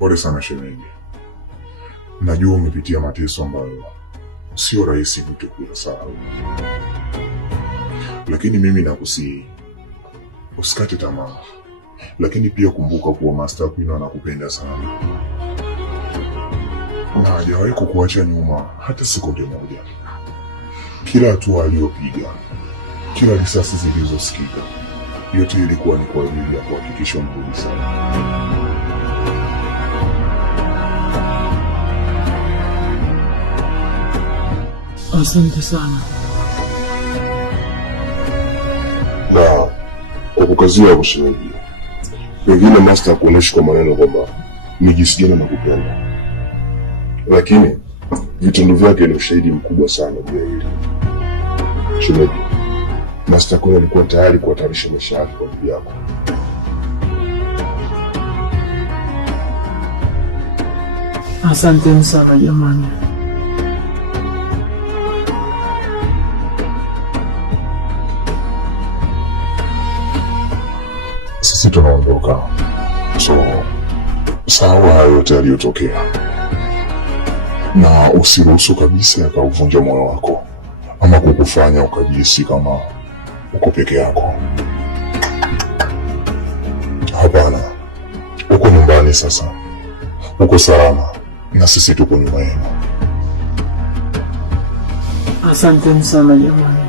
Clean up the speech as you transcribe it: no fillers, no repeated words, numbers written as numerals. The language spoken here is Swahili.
Pole sana shemeji, najua umepitia mateso ambayo sio rahisi mtu kuyasahau, lakini mimi nakusihi usikate tamaa, lakini pia kumbuka kuwa Master Queen anakupenda sana na hajawahi kukuacha nyuma hata sekunde moja. Kila hatua aliyopiga, kila risasi zilizosikika, yote ilikuwa ni kwa ajili ya kuhakikisha unarudi salama. Asante sana. Na kwa kukazia hapo shemeji, pengine Master hakuoneshi kwa maneno kwamba ni jinsi gani nakupenda, lakini vitendo vyake ni ushahidi mkubwa sana juu ya hili. Shemeji, Master Queen alikuwa tayari kuhatarisha maisha yake kwa ajili yako. Asante sana jamani. Sisi tunaondoka, so sahau hayo yote yaliyotokea na usiruhusu kabisa yakauvunja moyo wako ama kukufanya ukajihisi kama uko peke yako. Hapana, uko nyumbani sasa, uko salama na sisi tuko nyuma yenu. Asante sana jamani.